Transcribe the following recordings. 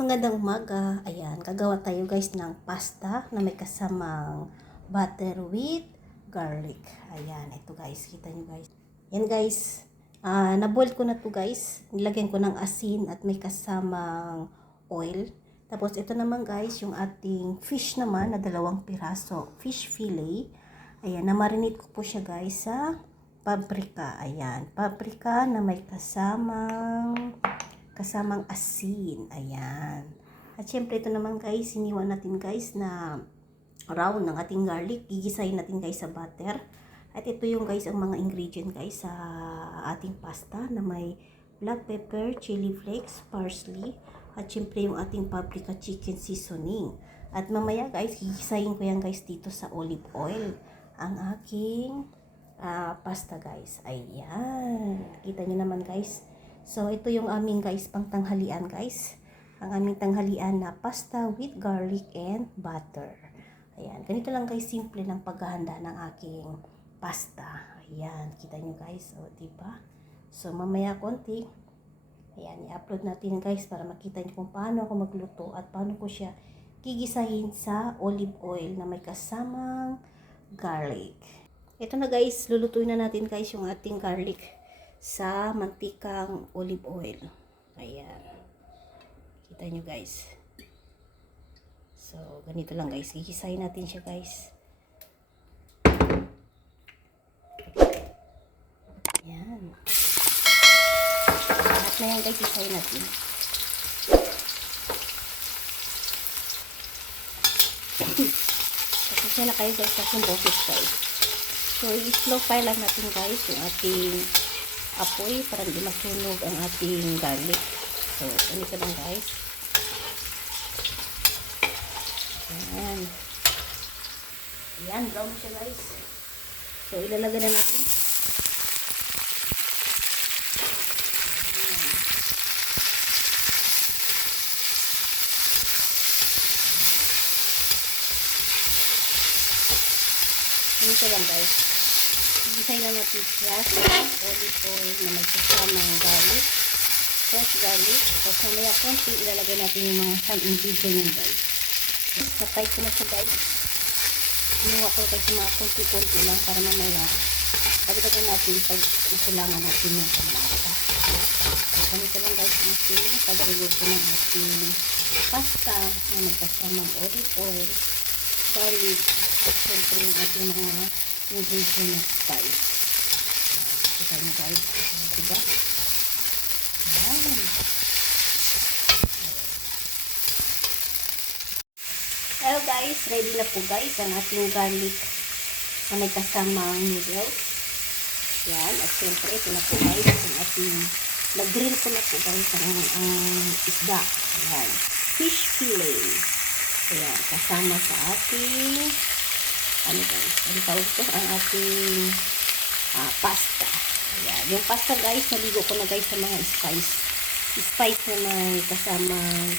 magandang umaga. Ayan, gagawa tayo guys ng pasta na may kasamang butter with garlic. Ayan, ito guys, kita nyo guys. Yan guys, naboil ko na to guys. Nilagyan ko ng asin at may kasamang oil. Tapos ito naman guys, yung ating fish naman na 2 piraso. Fish fillet. Ayan, na-marinate ko po siya guys sa paprika. Ayan, paprika na may kasamang asin. Ayan. At syempre ito naman guys, iniwan natin guys na round ng ating garlic. Gigisahin natin guys sa butter. At ito yung guys ang mga ingredient guys sa ating pasta na may black pepper, chili flakes, parsley, at syempre yung ating paprika chicken seasoning. At mamaya guys, gigisahin ko yan guys dito sa olive oil ang aking pasta guys. Ayan. Kita nyo naman guys. So, ito yung aming guys pang tanghalian guys. Ang aming tanghalian na pasta with garlic and butter. Ayan. Ganito lang guys, simple ng paghahanda ng aking pasta. Ayan. Kita nyo guys. O, diba? So, mamaya konti. Ayan. I-upload natin guys para makita nyo kung paano ako magluto at paano ko siya gigisahin sa olive oil na may kasamang garlic. Ito na guys. Lulutuin na natin guys yung ating garlic sa mantikang olive oil. Ayan. Kita nyo guys. So, ganito lang guys. Gigisahin natin siya guys. Ayan. Lahat na yan guys. Gisahin natin. Kasi na kayo guys sa aking boses guys. So, i-slow fire lang natin guys yung ating apoy para hindi masunog ang ating garlic. So, ganito lang guys. Ayan. Ayan, brown siya guys. So, ilalagay na natin. Ayan. Ganito lang guys. Gisahin na natin siya sa olive oil na may kasamang garlic, fresh garlic. Tapos mamaya konti ilalagay natin yung mga some ingredient guys. Natay ko na siya guys. Inuwa ko guys yung mga konti-konti lang para mamaya pagdagan natin pag nasulangan natin yung pamasa. So, ganito lang guys ang ating pag-reluto ng ating pasta na may kasamang olive oil, garlic, at syempre yung ating mga ingredient na spice. Kita nyo guys. Diba? Ayan. Hello guys. Ready na po guys ang ating garlic na may kasamang noodles. Yan. At syempre ito na po guys ang ating nag-grill ko na po guys ang isda. Ayan. Fish fillet. Ayan. Kasama sa ating ano guys, ang tawag ko, ang ating pasta. Ayan. Yung pasta guys, naligo ko na guys sa mga spice na may kasamang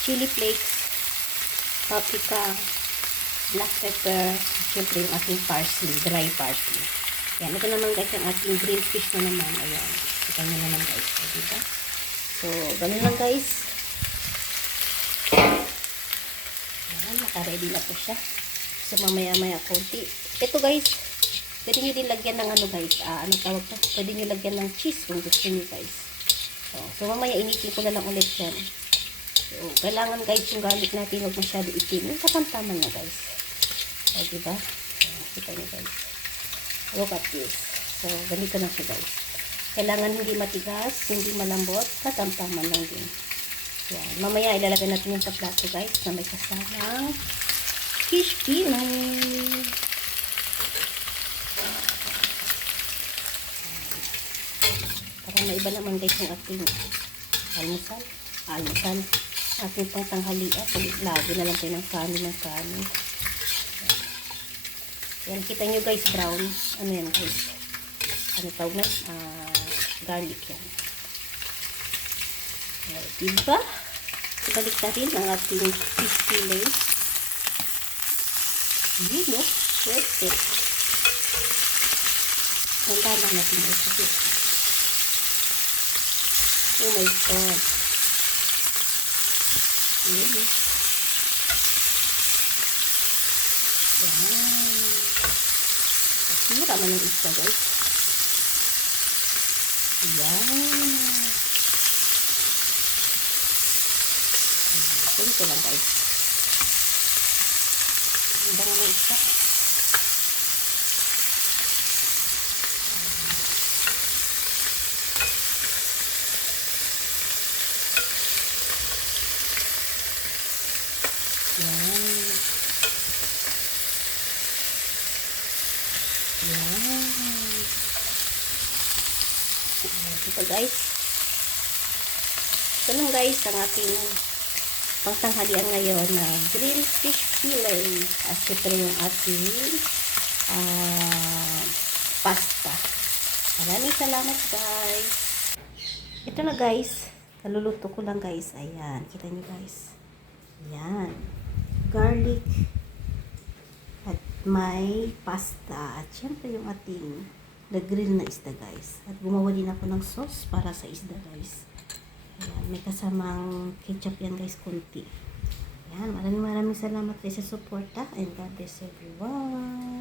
chili flakes, paprika, black pepper, syempre yung ating parsley, dry parsley. Ayan, ito naman guys ang ating grilled fish na naman. Ayan, kita nyo naman guys. Diba? So, ganun lang guys. Naka-ready na po siya. So, mamaya-maya konti. Ito guys, pwede nyo din lagyan ng ano guys, ano tawag to? Pwede nyo lagyan ng cheese kung gusto nyo guys. So, mamaya initin ko na lang ulit yan. So, kailangan guys yung garlic natin huwag masyado itim. Yung katamtaman na guys. So, diba? Kita nyo guys. Look at this. So, ganito na siya guys. Kailangan hindi matigas, hindi malambot, katamtaman lang din. Yan. Mamaya ilalagay natin yung sa plato guys na may kasamang fish fillet. Para maiba naman guys yung ating almusal. Ating pang tanghalian. Lagi na lang tayo ng kanin. Yan. Kita nyo guys brown. Ano yan guys? Ano tawag na? Garlic yan. Diba? Balik natin ang ating fish fillet. No? Perfect. Tanda lang natin ito. Oh my God. Ayan. Yan. Sira man ang isda, guys. Yan. Ganito lang, guys. Ganda nga ng isda. Yan. Yan. Ito, guys. Ito lang, guys, ang ating pangtanghalian ngayon na grilled fish fillet. At ito yung ating pasta. Maraming salamat, guys. Ito na, guys. Kaluluto ko lang, guys. Ayan. Kita niyo, guys. Ayan. Garlic. At may pasta. At syempre yung ating na-grill na isda, guys. At gumawa din ako ng sauce para sa isda, guys. Ayan. May kasamang ketchup yan, guys. Kunti. Ayan. Maraming salamat sa support, ha. And God bless everyone.